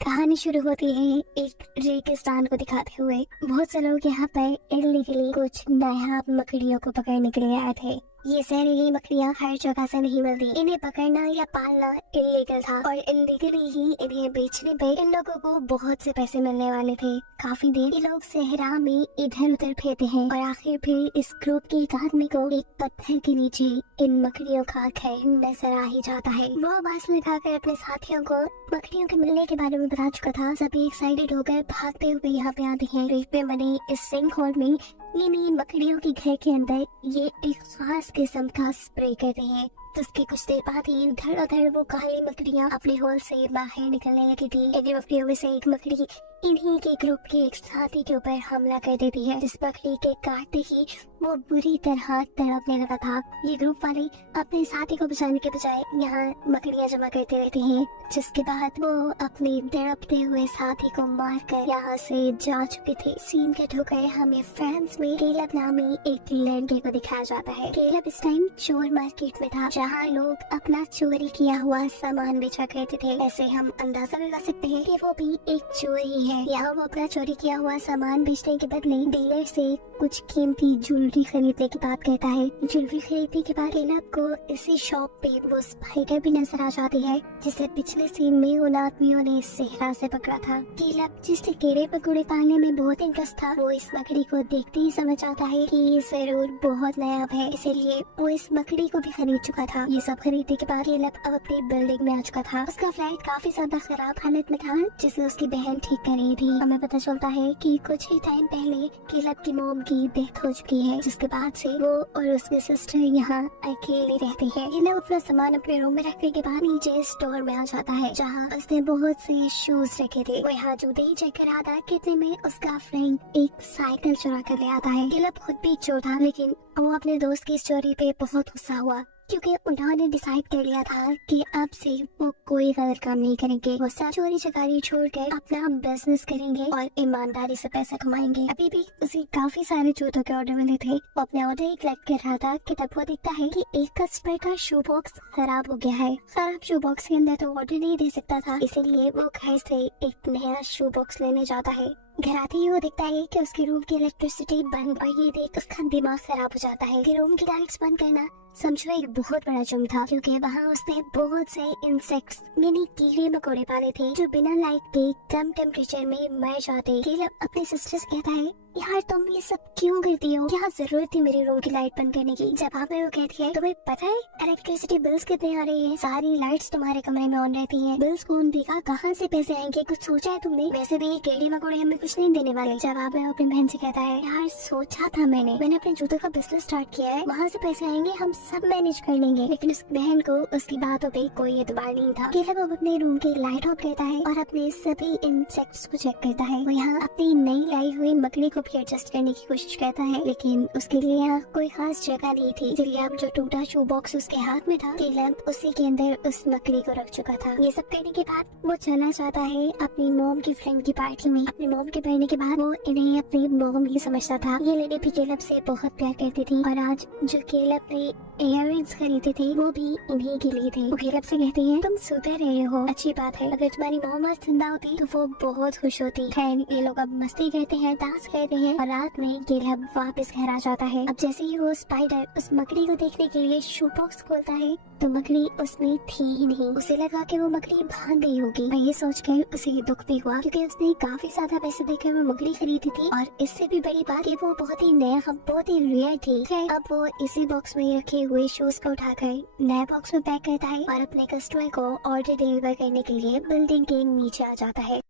कहानी शुरू होती है एक रेगिस्तान को दिखाते हुए। बहुत से लोग यहाँ पर इल्लीगली कुछ नायाब मकड़ियों को पकड़ने के लिए आए थे। ये जहरीली मकड़ियाँ हर जगह से नहीं मिलती। इन्हें पकड़ना या पालना इल्लीगल था और इल्लीगली ही इन्हें बेचने पे इन लोगों को बहुत से पैसे मिलने वाले थे। काफी देर ये लोग सहरा में इधर उधर फिरते हैं और आखिर फिर इस ग्रुप के एक आदमी को एक पत्थर के नीचे इन मकड़ियों का घर नजर आ ही जाता है। वो आवाज लगाकर अपने साथियों को मकड़ियों के मिलने के बारे में बता चुका था। सभी एक्साइटेड होकर भागते हुए यहाँ पे आते हैं। रेत पे बने इस सिंक होल में इन्हीं मकड़ियों के घर के अंदर ये एक खास किस्म का स्प्रे करते हैं। तो उसके कुछ देर बाद ही धड़ धड़ वो काली मकड़ियाँ अपने होल से बाहर निकलने लगी थी। इन मकड़ियों में से एक मकड़ी इन्हीं के ग्रुप के एक साथी के ऊपर हमला कर देती है, जिस मकड़ी के काटते ही वो बुरी तरह तड़पने लगा था। ये ग्रुप वाले अपने साथी को बचाने के बजाय यहाँ मकड़ियाँ जमा करते रहते हैं, जिसके बाद वो अपने तड़पते हुए साथी को मारकर यहाँ से जा चुके थे। सीन कट होकर हमें फ्रांस में केलब नामी एक लड़के को दिखाया जाता है। केलब इस टाइम चोर मार्केट में था, जहाँ लोग अपना चोरी किया हुआ सामान बेचा करते थे। ऐसे हम अंदाजा लगा सकते हैं कि वो भी एक चोर ही है। यहाँ वो अपना चोरी किया हुआ सामान बेचने के बदले डीलर से कुछ कीमती ज्वेलरी खरीदने की बात कहता है। ज्वेलरी खरीदने के बाद केलब को इसी शॉप पे वो स्पाइडर भी नजर आ जाती है, जिसे पिछले सीन में उन आदमियों ने सेहरा से पकड़ा था। केलब जिससे कीड़े पकौड़े पालने में बहुत इंटरेस्ट था, वो इस मकड़ी को देखते ही समझ आता है कि ये जरूर बहुत नायाब है, इसीलिए वो इस मकड़ी को भी खरीद चुका था। ये सब खरीदने के बाद केलब अब अपनी बिल्डिंग में आ चुका था। उसका फ्लैट काफी ज्यादा खराब हालत में था, जिसे उसकी बहन ठीक कर रही थी। हमें पता चलता है कि कुछ ही टाइम पहले केलब की मॉम की डेथ हो चुकी है, जिसके बाद से वो और उसकी सिस्टर यहाँ अकेली रहती है। केलब अपना सामान अपने रूम में रखने के बाद नीचे स्टोर में आ जाता है, जहाँ उसने बहुत से शूज रखे थे। वो यहाँ जूते ही चेक कर रहा था, कितने में उसका फ्रेंड एक साइकिल चुरा कर ले आता है। केलब खुद भी चोर था, लेकिन वो अपने दोस्त की चोरी पे बहुत गुस्सा हुआ, क्योंकि उन्होंने डिसाइड कर लिया था कि अब से वो कोई गलत काम नहीं करेंगे। वो सब चोरी चकारी छोड़कर अपना बिजनेस करेंगे और ईमानदारी से पैसा कमाएंगे। अभी भी उसे काफी सारे जूतों के ऑर्डर मिले थे। वो अपने ऑर्डर ही कलेक्ट कर रहा था कि तब वो देखता है कि एक कस्टमर का शू बॉक्स खराब हो गया है। खराब शू बॉक्स के अंदर तो ऑर्डर नहीं दे सकता था, इसीलिए वो घर से एक नया शू बॉक्स लेने जाता है। घर आते ही वो देखता है कि उसके रूम की इलेक्ट्रिसिटी बंद, और ये देख उसका दिमाग खराब हो जाता है कि रूम की लाइट्स बंद करना समझो एक बहुत बड़ा जुर्म था, क्योंकि वहाँ उसने बहुत से इंसेक्ट्स यानी कीड़े मकोड़े पाले थे जो बिना लाइट के कम टेम्परेचर में मर जाते। केलब अपने सिस्टर से कहता है, यार तुम ये सब क्यों करती हो? क्या जरूरत थी मेरे रूम की लाइट बंद करने की? जवाब में वो कहती है, तुम्हें पता है इलेक्ट्रिसिटी बिल्स कितने आ रही है? सारी लाइट्स तुम्हारे कमरे में ऑन रहती हैं। बिल्स कौन देगा? कहाँ से पैसे आएंगे? कुछ सोचा है तुमने? वैसे भी कीड़े मकोड़े हमें कुछ नहीं देने वाले। जवाब में अपनी बहन से कहता है, यार सोचा था मैंने अपने जूतों का बिजनेस स्टार्ट किया है, वहाँ से पैसे आएंगे, हम सब मैनेज कर लेंगे। लेकिन उस बहन को उसकी बातों पे कोई एतबार नहीं था। केलब अपने रूम की लाइट ऑफ करता है और अपने सभी इंसेक्ट्स को चेक करता है। वो यहाँ अपनी नई लाई हुई मकड़ी को भी एडजस्ट करने की कोशिश करता है, लेकिन उसके लिए यहाँ कोई खास जगह नहीं थी। इसलिए अब जो टूटा शू बॉक्स उसके हाथ में था, केलब उसी के अंदर उस मकड़ी को रख चुका था। ये सब करने के बाद वो चलना चाहता है अपनी मॉम की फ्रेंड की पार्टी में। अपनी मॉम के पढ़ने के बाद वो इन्हें अपनी मॉम ही समझता था। ये लेडी भी केलब से बहुत प्यार करती थी, और आज जो केलब ने इयररिंग्स खरीदे थे वो भी इन्हीं के लिए थे। वो केलब से कहती है, तुम सुधर रहे हो, अच्छी बात है। अगर तुम्हारी मॉम आज जिंदा होती तो वो बहुत खुश होती। खैर ये लोग अब मस्ती करते हैं, डांस करते हैं, और रात में केलब वापस घर आ जाता है। अब जैसे ही वो स्पाइडर उस मकड़ी को देखने के लिए शू बॉक्स खोलता है, तो मकड़ी उसमें थी ही नहीं। उसे लगा कि वो मकड़ी भाग गई होगी, और ये सोचकर उसे दुख भी हुआ, क्योंकि उसने काफी ज्यादा पैसे देकर वो मकड़ी खरीदी थी, और इससे भी बड़ी बात कि वो बहुत ही नया, बहुत ही रेयर थी। खैर अब वो इसी बॉक्स में रखे हुए शूज को उठाकर नए बॉक्स में पैक करता है और अपने कस्टमर को ऑर्डर डिलीवर करने के लिए बिल्डिंग के नीचे आ जाता है।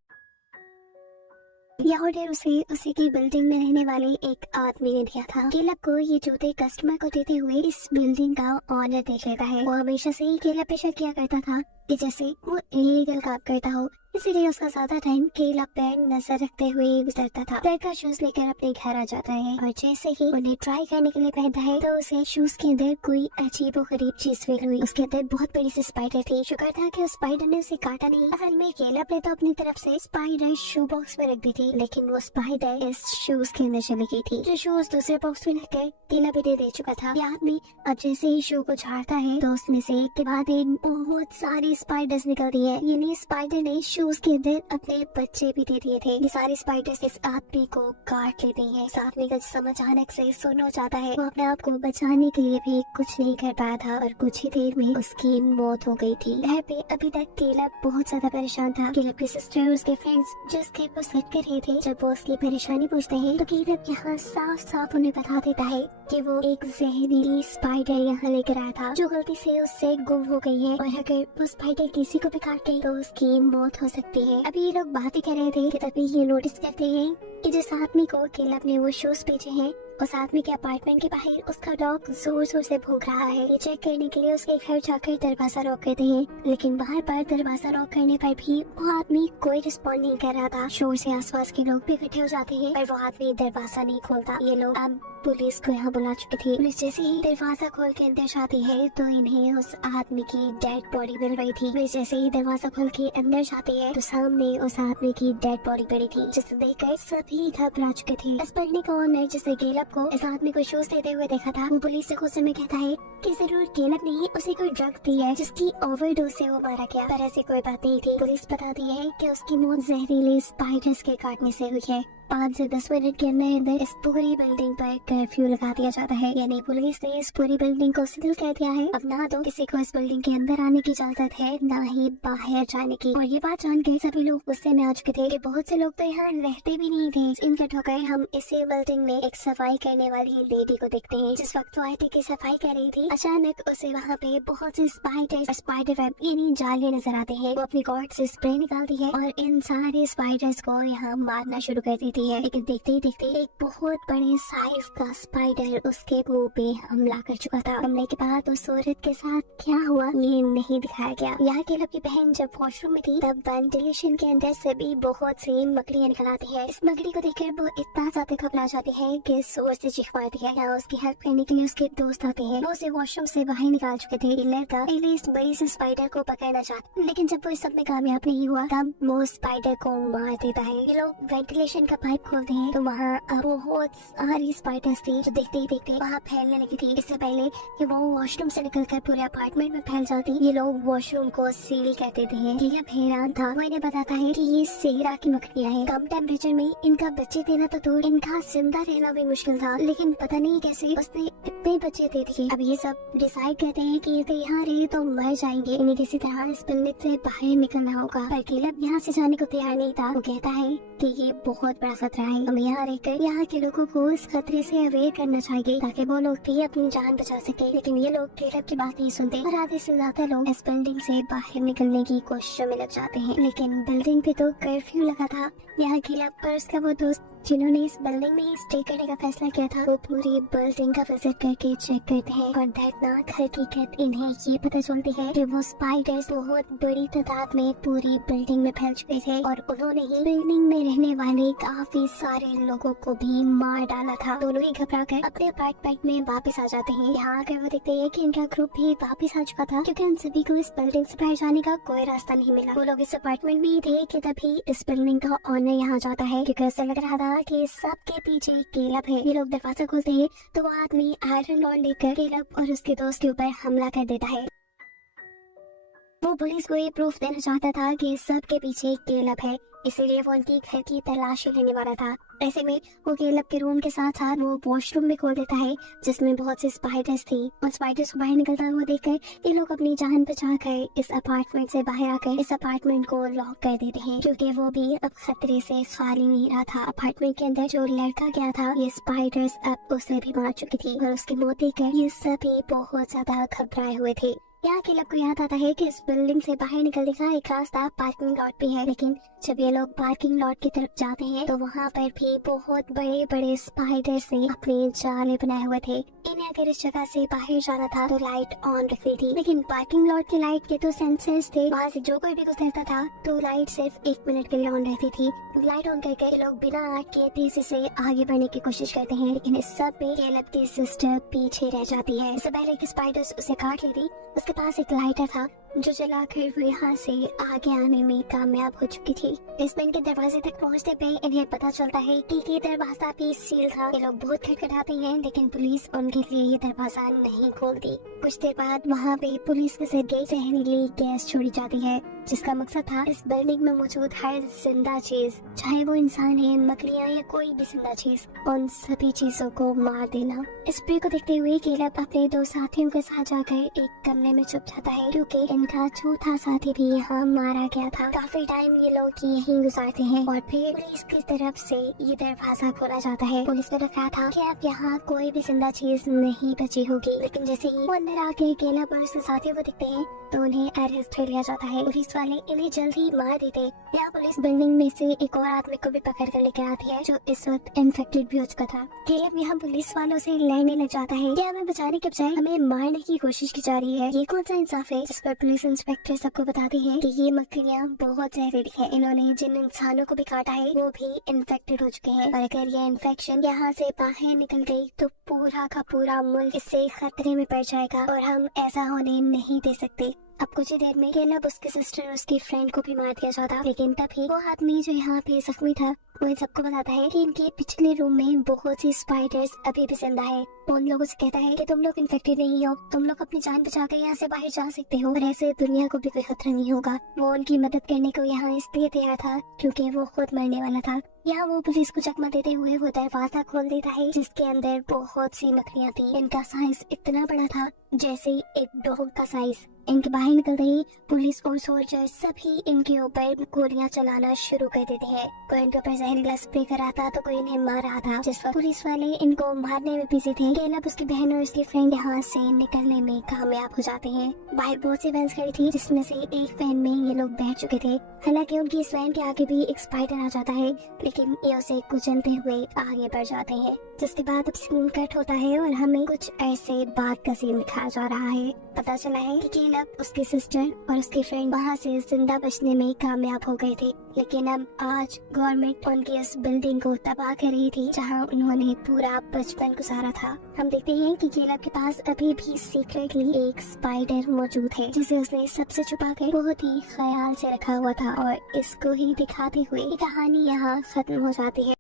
यह ऑर्डर उसे उसी की बिल्डिंग में रहने वाले एक आदमी ने दिया था। केलब को ये जूते कस्टमर को देते हुए इस बिल्डिंग का ऑनर देख लेता है। वो हमेशा से ही केलब पे शक किया करता था कि जैसे वो इलीगल काम करता हो, इसीलिए उसका ज्यादा टाइम केलब पर नजर रखते हुए गुजरता था। लड़का शूज लेकर अपने घर आ जाता है, और जैसे ही उन्हें ट्राई करने के लिए पहनता है तो उसे शूज के अंदर कोई अजीबोगरीब चीज फील हुई। उसके अंदर बहुत बड़ी सी स्पाइडर थी। शुक्र था कि उस स्पाइडर ने उसे काटा नहीं। असल में केलब ने तो अपनी तरफ से स्पाइडर शू बॉक्स में रख दी थी, लेकिन वो स्पाइडर इस शूज के अंदर चली गई थी। जो शूज दूसरे बॉक्स में रखकर केलब भी दे चुका था। ये आदमी अब जैसे ही शू को झाड़ता है तो उसमें से एक के बाद एक बहुत सारी स्पाइडर्स निकलती है। यानी स्पाइडर ने शूज के अंदर अपने बच्चे भी दे दिए थे। ये सारे स्पाइडर्स इस आदमी को काट लेते हैं। इस आदमी का जिस्म अचानक से सुन्न हो जाता है। वो अपने आप को बचाने के लिए भी कुछ नहीं कर पाया था और कुछ ही देर में उसकी मौत हो गई थी। घर पे अभी तक केलब बहुत ज्यादा परेशान था। केलब की सिस्टर और उसके फ्रेंड्स जो उसके ऊपर सेट कर रहे थे, जब वो उसकी परेशानी पूछते हैं तो केलब यहाँ साफ साफ उन्हें बता देता है कि वो एक जहरीली स्पाइडर यहाँ लेकर आया था जो गलती से उससे गुम हो गई है और अगर वो स्पाइडर किसी को भी काट गई तो उसकी मौत हो सकती है। अभी ये लोग बातें कर रहे थे कि तभी ये नोटिस करते हैं कि जिस आदमी को केलब ने वो शूज बेचे हैं उस आदमी के अपार्टमेंट के बाहर उसका डॉग जोर जोर से भूख रहा है। ये चेक करने के लिए उसके घर जाकर दरवाजा नॉक करते हैं, लेकिन बार बार दरवाजा नॉक करने पर भी वो आदमी कोई रिस्पॉन्ड नहीं कर रहा था। शोर से आसपास के लोग भी इकट्ठे हो जाते हैं पर वो आदमी दरवाजा नहीं खोलता। ये लोग अब पुलिस को यहाँ बुला चुके थे। पुलिस जैसे ही दरवाजा खोल के अंदर जाती है तो इन्हें उस आदमी की डेड बॉडी मिल रही थी। पुलिस जैसे ही दरवाजा खोल के अंदर जाती है तो सामने उस आदमी की डेड बॉडी पड़ी थी, जिसे देखकर सभी घबरा चुके थे। इस पढ़ने का ओनर जिसने केलब को इस आदमी को शूज देते हुए देखा था, वो पुलिस से गुस्से में कहता है कि जरूर केलब ने उसे कोई ड्रग दी है जिसकी ओवरडोज से वो मारा गया, पर ऐसी कोई बात नहीं थी। पुलिस बताती है कि उसकी मौत जहरीले स्पाइडर्स के काटने से हुई है। 5 से 10 मिनट के अंदर इस पूरी बिल्डिंग पर कर्फ्यू लगा दिया जाता है, यानी पुलिस ने इस पूरी बिल्डिंग को सील कर दिया है। अब ना तो किसी को इस बिल्डिंग के अंदर आने की इजाजत है, ना ही बाहर जाने की। और ये बात जानकर सभी लोग गुस्से में आ चुके थे कि बहुत से लोग तो यहाँ रहते भी नहीं थे। इनके ठोकर हम इसी बिल्डिंग में एक सफाई करने वाली लेडी को देखते हैं। जिस वक्त वो आटे की सफाई कर रही थी, अचानक उसे वहाँ पे बहुत से स्पाइडर वेब यानी जाले नजर आते हैं। वो अपनी गॉड से स्प्रे निकालती है और इन सारे स्पाइडर्स को यहाँ मारना शुरू कर देती है। लेकिन देखते ही देखते एक बहुत बड़े साइज का स्पाइडर उसके मुंह पे हमला कर चुका था। हमले के बाद उस औरत के साथ क्या हुआ ये नहीं दिखाया गया। यहाँ केलब की बहन जब वॉशरूम में थी तब वेंटिलेशन के अंदर से भी बहुत सी मकड़ियाँ निकल आती है। इस मकड़ी को देखकर वो इतना ज्यादा घबरा जाती है कि जोर से चीखवाती है। यहाँ उसकी हेल्प करने के लिए उसके दोस्त आते हैं। वो उसे वॉशरूम से बाहर निकाल चुके थे। लड़का एटलीस्ट बड़ी से स्पाइडर को पकड़ना चाहता, लेकिन जब वो इस सब में कामयाब नहीं हुआ तब वो स्पाइडर को मार देता है। ये लोग वेंटिलेशन का पाइप खोलते हैं तो वहाँ बहुत सारी स्पाइडर्स थी जो देखते ही देखते वहाँ फैलने लगी थी। इससे पहले कि वो वॉशरूम से निकलकर पूरे अपार्टमेंट में फैल जाती, ये लोग वॉशरूम को सील कर देते हैं। केलब हैरान था। वो इन्हें बताता है कि ये सेरा की मकड़ियाँ हैं। कम टेम्परेचर में इनका बच्चे देना तो दूर, इनका जिंदा रहना भी मुश्किल था, लेकिन पता नहीं कैसे उसने इतने बच्चे दे दिए। अब ये सब डिसाइड करते हैं कि ये यहाँ रहे तो मर जाएंगे, इन्हें किसी तरह इस बिल्डिंग से बाहर निकलना होगा। पर केलब यहाँ से जाने को तैयार नहीं था। वो कहता है कि ये बहुत बड़ा खतरा है, हमें यहाँ रहकर यहाँ के लोगों को इस खतरे से अवेयर करना चाहिए ताकि वो लोग भी अपनी जान बचा सके। लेकिन ये लोग केलब की बात नहीं सुनते और आधे से ज्यादा लोग इस बिल्डिंग से बाहर निकलने की कोशिशों में लग जाते हैं। लेकिन बिल्डिंग पे तो कर्फ्यू लगा था। यहाँ केलब पर उसका वो दोस्त जिन्होंने इस बिल्डिंग में स्टे करने का फैसला किया था, वो पूरी बिल्डिंग का विजिट करके चेक करते हैं और दर्दनाक हकीकत इन्हें ये पता चलती है कि वो स्पाइडर्स बहुत बड़ी तादाद में पूरी बिल्डिंग में फैल चुके थे और उन्होंने ही बिल्डिंग में रहने वाले काफी सारे लोगों को भी मार डाला था। दोनों ही घबरा कर अपने अपार्टमेंट में वापस आ जाते हैं। यहाँ आकर वो देखते हैं कि इनका ग्रुप भी वापस आ चुका था क्योंकि उन सभी को इस बिल्डिंग से बाहर जाने का कोई रास्ता नहीं मिला। वो लोग इस अपार्टमेंट में ही थे कि तभी इस बिल्डिंग का ऑनर यहाँ जाता है क्योंकि ऐसा लग रहा था कि सबके पीछे केलब है। ये लोग दरवाजा खोलते हैं तो वो आदमी आयरन रॉड लेकर केलब और उसके दोस्त के ऊपर हमला कर देता है। वो पुलिस को ये प्रूफ देना चाहता था कि सबके पीछे केलब है, इसीलिए वो उनकी घर की तलाशी लेने वाला था। ऐसे में वो केलब के रूम के साथ साथ वो वॉशरूम भी खोल देता है जिसमें बहुत सी स्पाइडर्स थी। और स्पाइडर्स को बाहर निकलता हुआ देखकर ये लोग अपनी जान बचाकर इस अपार्टमेंट से बाहर आकर इस अपार्टमेंट को लॉक कर देते हैं क्योंकि वो भी अब खतरे से खाली नहीं रहा था। अपार्टमेंट के अंदर जो लड़का गया था ये स्पाइडर्स अब उसे भी मार चुकी थी और उसकी मौत देखकर ये सभी बहुत ज्यादा घबराए हुए थे। यहाँ केलब को याद आता है कि इस बिल्डिंग से बाहर निकलने का एक रास्ता पार्किंग लॉट पे है, लेकिन जब ये लोग पार्किंग लॉट की तरफ जाते हैं तो वहाँ पर भी बहुत बड़े बड़े स्पाइडर्स ने अपने जाले बनाए हुए थे। इन्हें अगर इस जगह से बाहर जाना था तो लाइट ऑन रखनी थी, लेकिन पार्किंग लॉट की लाइट के तो सेंसर्स थे, वहाँ से जो कोई भी गुजरता था तो लाइट सिर्फ 1 मिनट के लिए ऑन रहती थी। लाइट ऑन करके लोग बिना आग के तेजी से आगे बढ़ने की कोशिश करते हैं, लेकिन इस सब में केलब की सिस्टर पीछे रह जाती है। इससे पहले कि स्पाइडर्स उसे काट लेती, उसके पास एक लाइटर था। जो जलाकर वो यहाँ से आगे आने में कामयाब हो चुकी थी। बेसमेंट के दरवाजे तक पहुँचने पे इन्हें पता चलता है कि ये दरवाजा भी सील था। ये लोग बहुत खटखटाते हैं लेकिन पुलिस उनके लिए ये दरवाजा नहीं खोलती। कुछ देर बाद वहाँ पे पुलिस के जरिए जहरीली गैस छोड़ी जाती है, जिसका मकसद था इस बिल्डिंग में मौजूद हर जिंदा चीज, चाहे वो इंसान है, मकड़ियाँ या कोई भी जिंदा चीज, उन सभी चीजों को मार देना। इस स्प्रे को देखते हुए केलब अपने दो साथियों के साथ जाकर एक कमरे में छुप जाता है, क्योंकि इनका चौथा साथी भी यहाँ मारा गया था। काफी टाइम ये लोग यहीं गुजारते हैं और फिर पुलिस की तरफ से ये दरवाजा खोला जाता है। पुलिस ने रखा था कि अब यहाँ कोई भी जिंदा चीज नहीं बची होगी, लेकिन जैसे ही वो अंदर आके केलब और उसके साथियों को दिखते हैं तो उन्हें अरेस्ट कर लिया जाता है। पुलिस वाले इन्हें जल्द ही मार देते। यहाँ पुलिस बिल्डिंग में से एक और आदमी को भी पकड़ कर लेकर आती है, जो इस वक्त इन्फेक्टेड भी हो चुका था। केलब यहाँ पुलिस वालों से लड़ने लग जाता है कि हमें बचाने के बजाय हमें मारने की कोशिश की जा रही है। ये कौन सा इंसाफ है? जिस पर पुलिस इंस्पेक्टर सबको बताती है कि ये मकड़ियाँ बहुत जहरीली है, इन्होंने जिन इंसानों को भी काटा है वो भी इन्फेक्टेड हो चुके हैं, और अगर ये इन्फेक्शन यहाँ से बाहर निकल गई तो पूरा का पूरा मुल्क इससे खतरे में पड़ जाएगा और हम ऐसा होने नहीं दे सकते। अब कुछ ही देर में केलब उसके सिस्टर और उसकी फ्रेंड को भी मार दिया जाता, लेकिन तभी वो आदमी जो यहाँ पे जख्मी था वो इन सबको बताता है कि इनके पिछले रूम में बहुत सी स्पाइडर्स अभी भी जिंदा है। वो उन लोगों से कहता है कि तुम लोग इन्फेक्टेड नहीं हो, तुम लोग अपनी जान बचाकर यहाँ से बाहर जा सकते हो और ऐसे दुनिया को भी कोई खतरा नहीं होगा। वो उनकी मदद करने को यहाँ इसलिए तैयार था क्योंकि वो खुद मरने वाला था। यहाँ वो पुलिस को चकमा देते हुए वो दरवाजा खोल देता है, जिसके अंदर बहुत सी मकड़ियाँ थी। इनका साइज इतना बड़ा था जैसे एक डॉग का साइज। इनके बाहर निकलते ही पुलिस और सोल्जर सभी इनके ऊपर गोलियां चलाना शुरू कर देते हैं। कोई इनके ऊपर जहरीला स्प्रे कर रहा था तो कोई इन्हें मार रहा था। जिस वक्त पुलिस वाले इनको मारने में बिजी थे, केलब उसकी बहन और उसकी फ्रेंड यहाँ से निकलने में कामयाब हो जाते हैं। बाहर बहुत सी वैन्स खड़ी थी, जिसमें से एक वैन में ये लोग बैठ चुके थे। हालांकि उनकी इस वैन के आगे भी एक स्पाइडर आ जाता है, लेकिन ये उसे कुचलते हुए आगे बढ़ जाते हैं। जिसके बाद अब सीन कट होता है और हमें कुछ ऐसे बाद का सीन दिखाया जा रहा है। पता चला है कि केलब, उसकी सिस्टर और उसकी फ्रेंड वहाँ से जिंदा बचने में कामयाब हो गए थे, लेकिन अब आज गवर्नमेंट उनकी इस बिल्डिंग को तबाह कर रही थी जहाँ उन्होंने पूरा बचपन गुजारा था। हम देखते हैं कि केलब के पास अभी भी सीक्रेटली एक स्पाइडर मौजूद है, जिसे उसने सबसे छुपा कर बहुत ही ख्याल से रखा हुआ था, और इसको ही दिखाते हुए कहानी यहाँ खत्म हो जाती है।